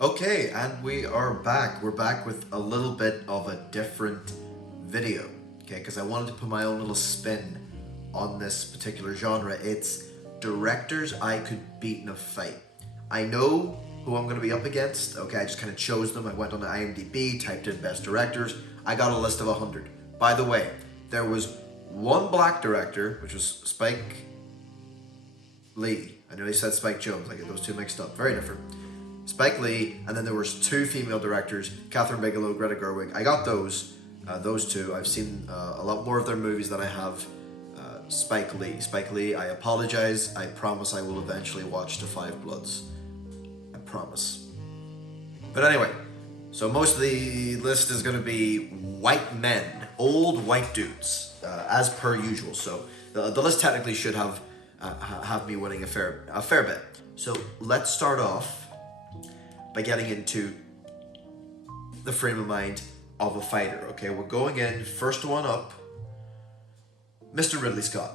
Okay, and we are back. We're back with a little bit of a different video, okay? Because I wanted to put my own little spin on this particular genre. It's directors I could beat in a fight. I know who I'm going to be up against, okay? I just kind of chose them. I went on the IMDb, typed in best directors. I got a list of 100. By the way, there was one black director, which was Spike Lee. I nearly said Spike Jones. I get those two mixed up. Very different. Spike Lee, and then there was two female directors, Catherine Bigelow, Greta Gerwig. I got those two. I've seen a lot more of their movies than I have Spike Lee. Spike Lee, I apologize. I promise I will eventually watch The Five Bloods. I promise. But anyway, so most of the list is going to be white men, old white dudes, as per usual. So the list technically should have me winning a fair bit. So let's start off by getting into the frame of mind of a fighter. Okay, we're going in, first one up, Mr. Ridley Scott.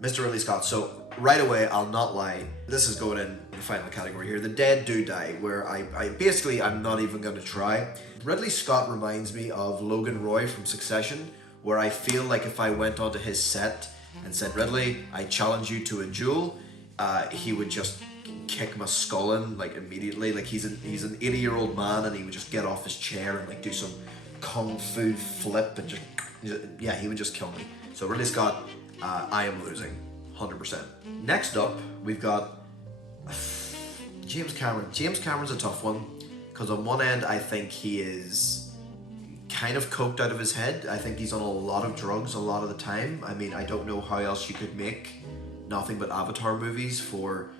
Mr. Ridley Scott. So right away, I'll not lie, this is going in the final category here, the dead do die, where I'm not even going to try. Ridley Scott reminds me of Logan Roy from Succession, where I feel like if I went onto his set and said, Ridley, I challenge you to a duel, he would just kick my skull in like immediately. Like he's an 80-year-old man, and he would just get off his chair and like do some kung fu flip and just yeah, he would just kill me. So Ridley Scott, I am losing 100%. Next up, we've got James Cameron. James Cameron's a tough one because on one end I think he is kind of coked out of his head. I think he's on a lot of drugs a lot of the time. I mean, I don't know how else you could make nothing but Avatar movies for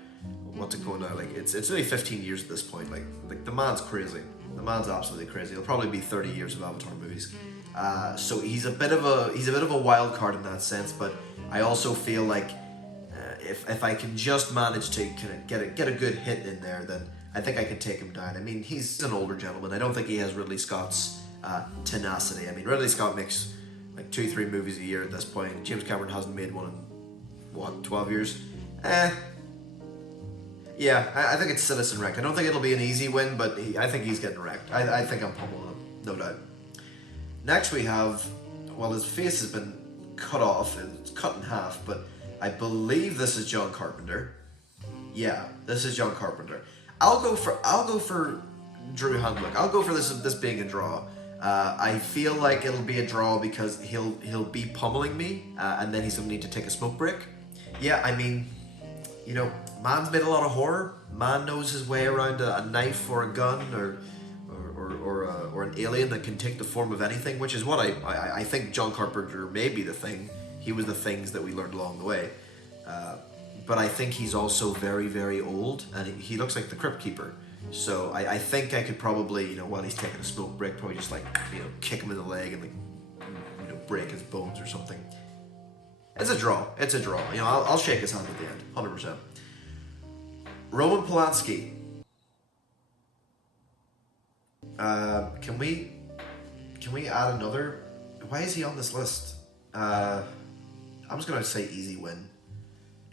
what's it going now? Like it's only 15 years at this point. Like the man's crazy. The man's absolutely crazy. It'll probably be 30 years of Avatar movies. So he's a bit of a wild card in that sense. But I also feel like if I can just manage to kind of get a good hit in there, then I think I can take him down. I mean, he's an older gentleman. I don't think he has Ridley Scott's tenacity. I mean, Ridley Scott makes like 2-3 movies a year at this point. James Cameron hasn't made one in what, 12 years? Yeah, I think it's Citizen wrecked. I don't think it'll be an easy win, but I think he's getting wrecked. I think I'm pummeling him, no doubt. Next we have, well, his face has been cut off, it's cut in half, but I believe this is John Carpenter. Yeah, this is John Carpenter. I'll go for Drew Handlick. I'll go for this being a draw. I feel like it'll be a draw because he'll be pummeling me, and then he's gonna need to take a smoke break. Yeah, I mean, you know, man's made a lot of horror. Man knows his way around a knife or a gun or an alien that can take the form of anything, which is what I think John Carpenter may be the thing. He was the things that we learned along the way. But I think he's also very, very old, and he looks like the Crypt Keeper. So I think I could probably, you know, while he's taking a smoke break, probably just like, you know, kick him in the leg and like, you know, break his bones or something. It's a draw. It's a draw. You know, I'll shake his hand at the end, 100%. Roman Polanski. Can we add another? Why is he on this list? I'm just gonna say easy win.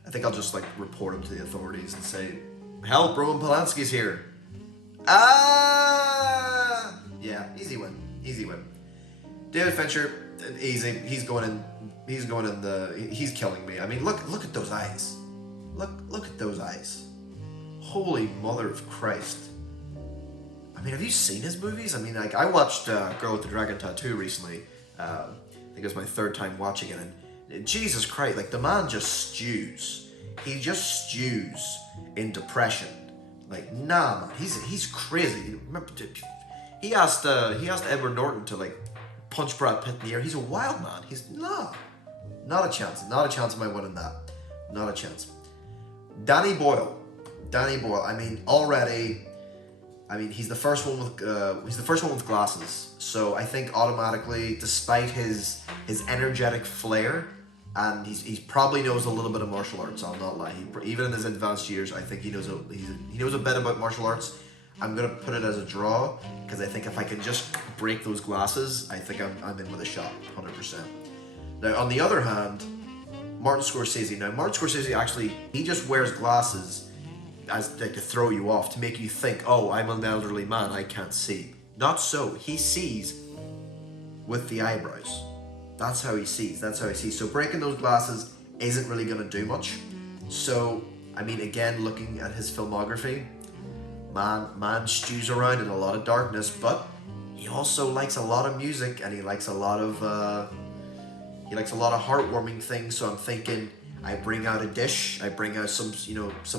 I think I'll just like report him to the authorities and say, "Help! Roman Polanski's here." Yeah, easy win. Easy win. David Fincher, easy. He's killing me. I mean, look at those eyes. Look at those eyes. Holy mother of Christ. I mean, have you seen his movies? I mean, like, I watched Girl with the Dragon Tattoo recently. I think it was my third time watching it, and Jesus Christ, like, the man just stews. He just stews in depression. Like, nah, man, he's crazy. Remember, he asked Edward Norton to like punch Brad Pitt in the air. He's a wild man. He's not a chance. Not a chance of my winning that. Not a chance. Danny Boyle. I mean, already. I mean, he's the first one with glasses. So I think automatically, despite his energetic flair, and he probably knows a little bit of martial arts. I'll not lie. Even in his advanced years, I think he knows a bit about martial arts. I'm gonna put it as a draw because I think if I can just break those glasses, I think I'm in with a shot, 100%. Now, on the other hand, Martin Scorsese. Now, Martin Scorsese actually, he just wears glasses as like to throw you off, to make you think, oh, I'm an elderly man, I can't see. Not so. He sees with the eyebrows. That's how he sees. That's how he sees. So breaking those glasses isn't really going to do much. So, I mean, again, looking at his filmography, man stews around in a lot of darkness, but he also likes a lot of music, and he likes a lot of heartwarming things. So I'm thinking, I bring out a dish, I bring out some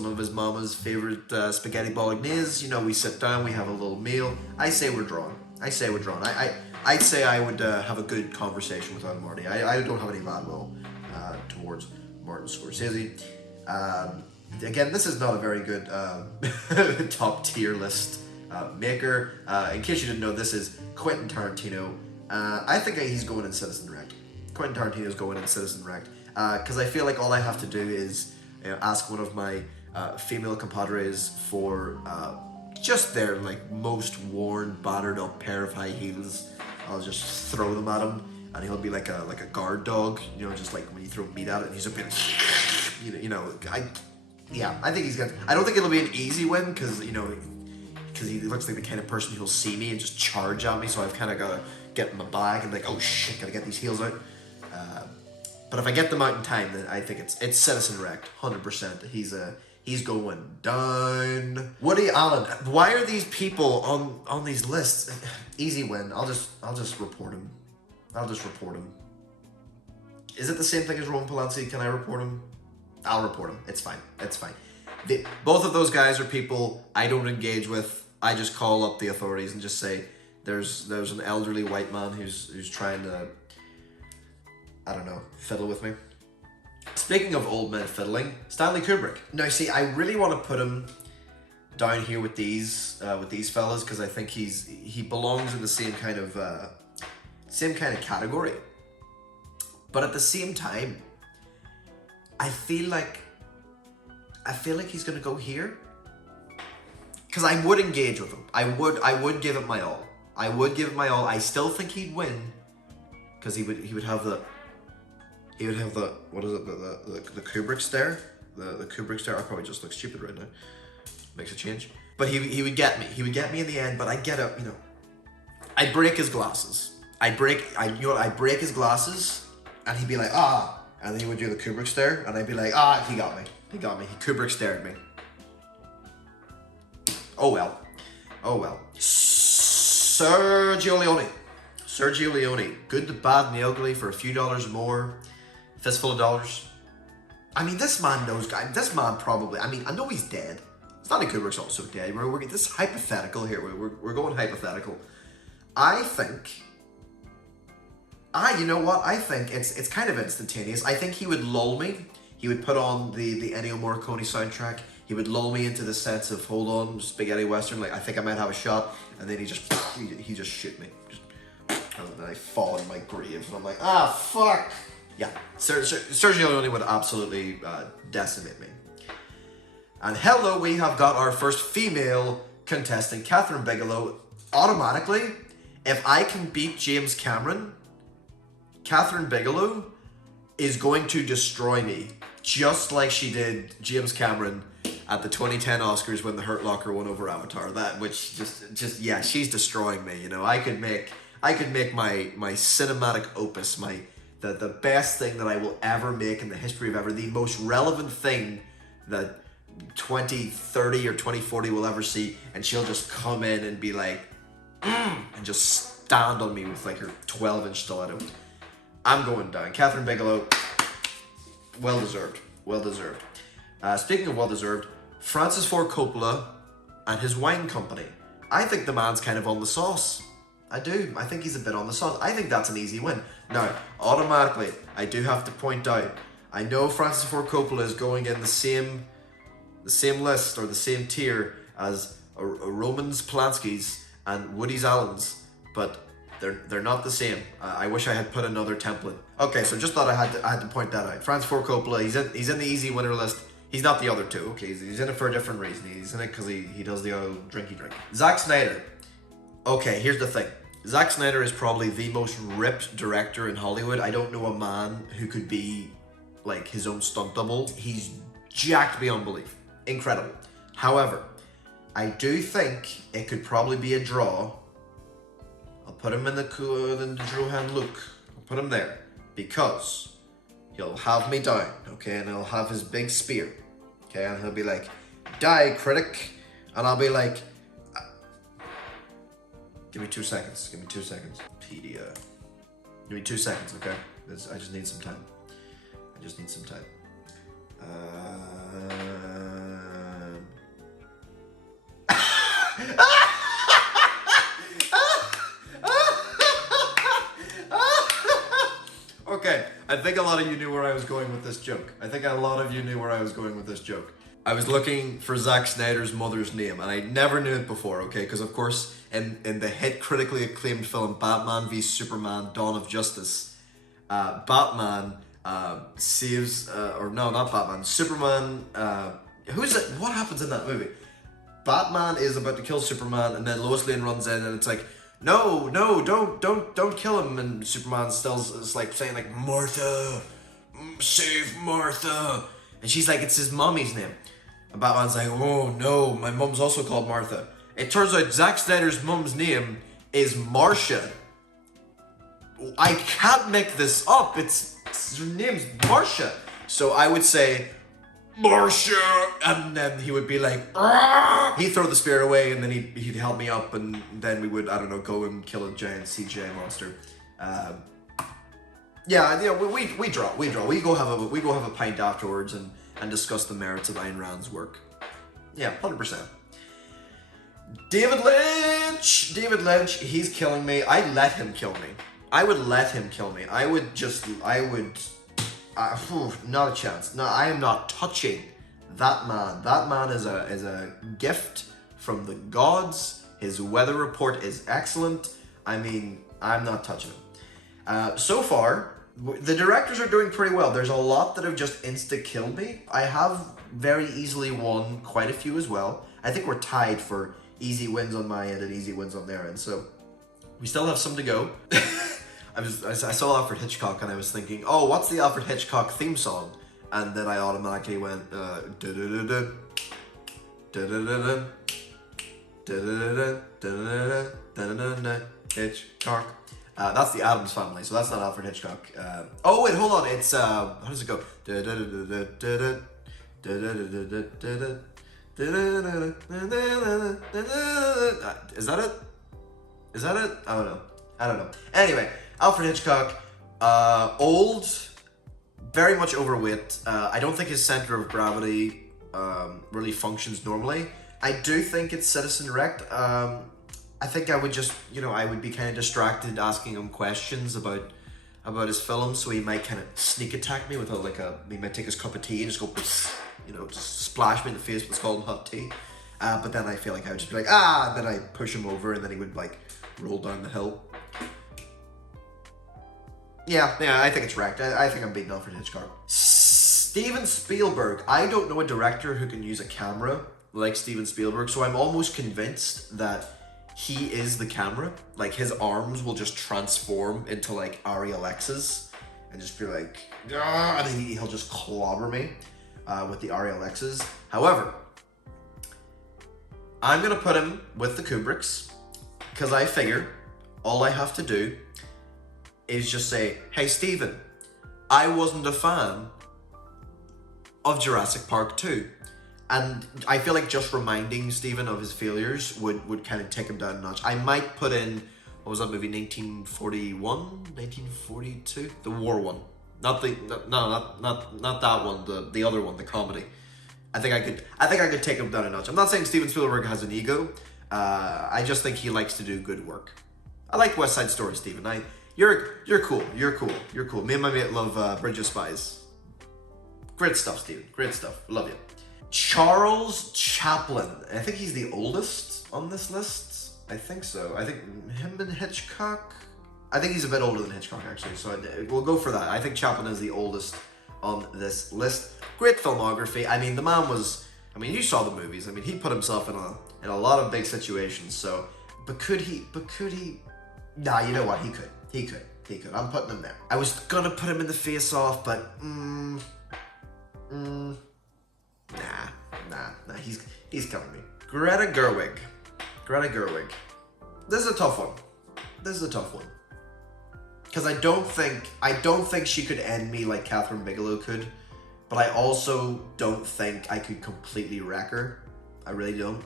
of his mama's favorite spaghetti bolognese. We sit down, we have a little meal. I say we're drawn. I'd say I would have a good conversation with Marty. I don't have any bad will towards Martin Scorsese. Again, this is not a very good top tier list maker. In case you didn't know, this is Quentin Tarantino. I think he's going in Citizen Wrecked. Quentin Tarantino's going in Citizen Wrecked. Because I feel like all I have to do is ask one of my female compadres for just their like most worn, battered up pair of high heels. I'll just throw them at him, and he'll be like a guard dog, just like when you throw meat at it, and he's a bit, I think he's gonna. I don't think it'll be an easy win because he looks like the kind of person who'll see me and just charge at me. So I've kind of got to get in my bag and be like, oh shit, gotta get these heels out. But if I get them out in time, then I think it's Citizen Wrecked, 100%. He's going down. Woody Allen. Why are these people on these lists? Easy win. I'll just report him. Is it the same thing as Roman Polanski? Can I report him? I'll report him. It's fine. Both of those guys are people I don't engage with. I just call up the authorities and just say there's an elderly white man who's trying to, I don't know, fiddle with me. Speaking of old men fiddling, Stanley Kubrick. Now, see, I really want to put him down here with these fellas because I think he belongs in the same kind of category. But at the same time, I feel like he's gonna go here because I would engage with him. I would give it my all. I still think he'd win because he would have the. He would have the the Kubrick stare, the Kubrick stare. I probably just look stupid right now. Makes a change, but he would get me. He would get me in the end. But I get up, I break his glasses. I break his glasses, and he'd be like and then he would do the Kubrick stare, and I'd be like he got me. He Kubrick stared me. Oh well. Sergio Leone, Good, the Bad, and the Ugly for a few dollars more. Fistful of dollars. I mean, this man knows, guys. This man probably. I mean, I know he's dead. Stanley Kubrick's also dead. We're this is hypothetical here. We're going hypothetical. I think. You know what? I think it's kind of instantaneous. I think he would lull me. He would put on the Ennio Morricone soundtrack. He would lull me into the sense of hold on, spaghetti western. Like I think I might have a shot, and then he just shoot me. And then I fall in my grave, and I'm like, fuck. Yeah, Sergio Leone would absolutely decimate me. And hello, we have got our first female contestant, Catherine Bigelow. Automatically, if I can beat James Cameron, Catherine Bigelow is going to destroy me, just like she did James Cameron at the 2010 Oscars when The Hurt Locker won over Avatar. She's destroying me. I could make my cinematic opus, the best thing that I will ever make in the history of ever, the most relevant thing that 2030 or 2040 will ever see, and she'll just come in and be like, and just stand on me with like her 12-inch stiletto. I'm going down. Catherine Bigelow, well deserved. Speaking of well deserved, Francis Ford Coppola and his wine company. I think the man's kind of on the sauce. I do. I think he's a bit on the sauce. I think that's an easy win. Now, automatically, I do have to point out, I know Francis Ford Coppola is going in the same list or the same tier as Roman's Polanski's and Woody's Allen's, but they're not the same. I wish I had put another template. Okay, so just thought I had to point that out. Francis Ford Coppola, he's in the easy winner list. He's not the other two. Okay, he's in it for a different reason. He's in it because he does the old drinky drink. Zack Snyder. Okay, here's the thing. Zack Snyder is probably the most ripped director in Hollywood. I don't know a man who could be like his own stunt double. He's jacked beyond belief. Incredible. However, I do think it could probably be a draw. I'll put him in the Drohan Luke. I'll put him there because he'll have me down, okay, and he'll have his big spear, okay, and he'll be like, "Die, critic," and I'll be like, "Give me 2 seconds. Give me 2 seconds." Pedia. Give me 2 seconds, okay? I just need some time. I just need some time. Okay, I think a lot of you knew where I was going with this joke. I was looking for Zack Snyder's mother's name, and I never knew it before, okay? Because, of course, in the hit critically acclaimed film Batman v Superman Dawn of Justice, Batman saves, or no, not Batman, Superman, who's it? What happens in that movie? Batman is about to kill Superman, and then Lois Lane runs in, and it's like, no, don't kill him. And Superman still is like saying like, "Martha, save Martha," and she's like, it's his mommy's name. And Batman's like, "Oh no, my mom's also called Martha." It turns out Zack Snyder's mom's name is Marcia. I can't make this up. Her name's Marcia. So I would say, "Marcia," and then he would be like, "Argh!" He'd throw the spear away, and then he'd help me up, and then we would, I don't know, go and kill a giant CGI monster. We draw. We go have a pint afterwards and discuss the merits of Ayn Rand's work. Yeah, 100%. David Lynch, he's killing me. I let him kill me. I would let him kill me. Not a chance. No, I am not touching that man. That man is a gift from the gods. His weather report is excellent. I mean, I'm not touching him. So far, the directors are doing pretty well. There's a lot that have just insta-killed me. I have very easily won quite a few as well. I think we're tied for easy wins on my end and easy wins on their end. So we still have some to go. I saw Alfred Hitchcock and I was thinking, oh, what's the Alfred Hitchcock theme song? And then I automatically went, Hitchcock. That's the Addams Family, so that's not Alfred Hitchcock. Oh wait, hold on, it's, how does it go? Is that it? Is that it? I don't know. Anyway, Alfred Hitchcock, old, very much overweight. I don't think his center of gravity really functions normally. I do think it's Citizen wrecked. I think I would just, I would be kind of distracted asking him questions about his film, so he might kind of sneak attack me with he might take his cup of tea and just go, just splash me in the face with scalding hot tea. But then I feel like I would just be like, and then I push him over and then he would roll down the hill. Yeah, I think it's wrecked. I think I'm beating Alfred Hitchcock. Steven Spielberg. I don't know a director who can use a camera like Steven Spielberg, so I'm almost convinced that he is the camera. Like, his arms will just transform into Ariel X's and just be like, and he'll just clobber me with the Ariel X's. However, I'm gonna put him with the Kubricks because I figure all I have to do is just say, hey, Steven, I wasn't a fan of Jurassic Park 2. And I feel like just reminding Steven of his failures would kind of take him down a notch. I might put in, what was that movie, 1941? 1942? The war one. Not that one, the other one, the comedy. I think I could take him down a notch. I'm not saying Steven Spielberg has an ego. I just think he likes to do good work. I like West Side Story, Steven. You're cool. Me and my mate love Bridge of Spies. Great stuff, Steven. Great stuff. Love you. Charles Chaplin. I think he's the oldest on this list. I think so. I think him and Hitchcock. I think he's a bit older than Hitchcock, actually. So we'll go for that. I think Chaplin is the oldest on this list. Great filmography. I mean, the man was. I mean, you saw the movies. I mean, he put himself in a lot of big situations. So, but could he? Nah, you know what? He could. I'm putting him there. I was gonna put him in the Face Off, but Nah. He's killing me. Greta Gerwig. Greta Gerwig. This is a tough one. This is a tough one. Because I don't think she could end me like Catherine Bigelow could, but I also don't think I could completely wreck her. I really don't.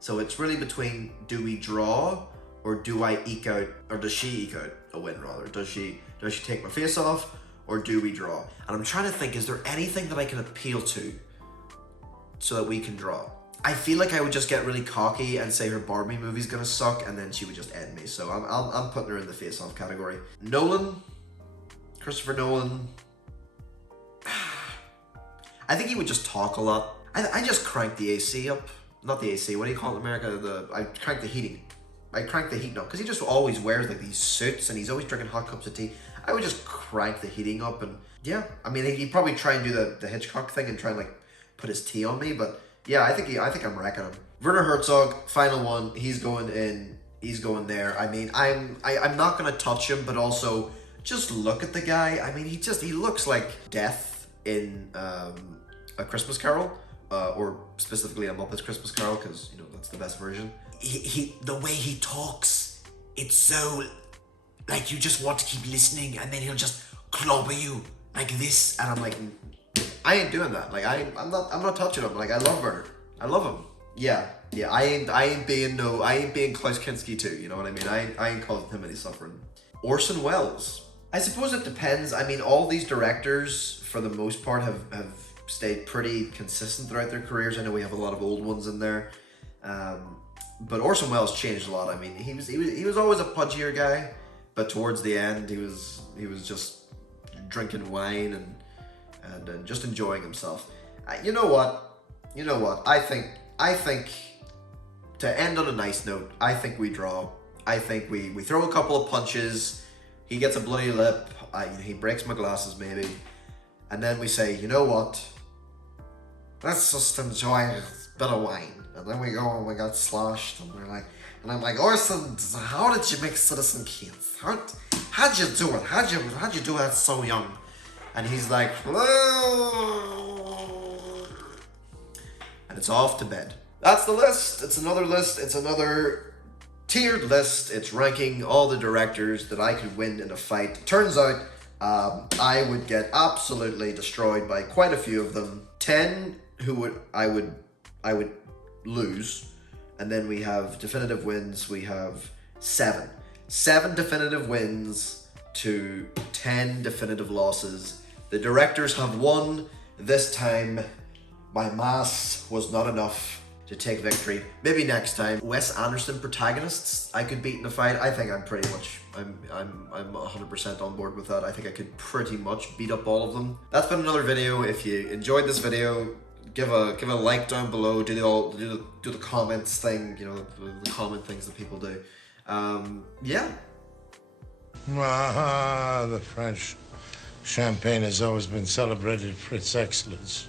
So it's really between, do we draw or do I eke out, or does she eke out a win rather? Does she take my face off or do we draw? And I'm trying to think, is there anything that I can appeal to so that we can draw? I feel like I would just get really cocky and say her Barbie movie's gonna suck and then she would just end me. So I'm putting her in the face off category. Nolan, Christopher Nolan. I think he would just talk a lot. I just cranked the AC up. Not the AC, what do you call it in America? I cranked the heating. I cranked the heating up because he just always wears like these suits and he's always drinking hot cups of tea. I would just crank the heating up and yeah. I mean, he'd probably try and do the Hitchcock thing and try and like put his tea on me, but yeah, I think I'm wrecking him. Werner Herzog, final one. He's going in. He's going there. I mean, I'm not gonna touch him, but also just look at the guy. I mean, he looks like death in A Christmas Carol, or specifically A Muppet's Christmas Carol, because you know that's the best version. The way he talks, it's so like you just want to keep listening, and then he'll just clobber you like this, and I'm like, I ain't doing that. Like I'm not touching him. Like I love Werner. I love him. Yeah. I ain't being Klaus Kinski too. You know what I mean? I ain't causing him any suffering. Orson Welles. I suppose it depends. I mean, all these directors for the most part have stayed pretty consistent throughout their careers. I know we have a lot of old ones in there, but Orson Welles changed a lot. I mean, he was always a pudgier guy, but towards the end he was just drinking wine and just enjoying himself. You know what? I think to end on a nice note, I think we draw. I think we throw a couple of punches. He gets a bloody lip. He breaks my glasses maybe, and then we say, you know what? Let's just enjoy a bit of wine. And then we go and we got sloshed, and I'm like, Orson, how did you make Citizen Kane? How'd you do it? How'd you do that so young? And he's like, and it's off to bed. That's the list. It's another list. It's another tiered list. It's ranking all the directors that I could win in a fight. Turns out I would get absolutely destroyed by quite a few of them. 10 I would lose, and then we have definitive wins. We have 7 definitive wins to 10 definitive losses. The directors have won this time. My mass was not enough to take victory. Maybe next time. Wes Anderson protagonists I could beat in a fight. I think I'm 100% on board with that. I think I could pretty much beat up all of them. That's been another video. If you enjoyed this video, give a like down below. Do the comments thing. You know, the comment things that people do. Yeah. The French champagne has always been celebrated for its excellence.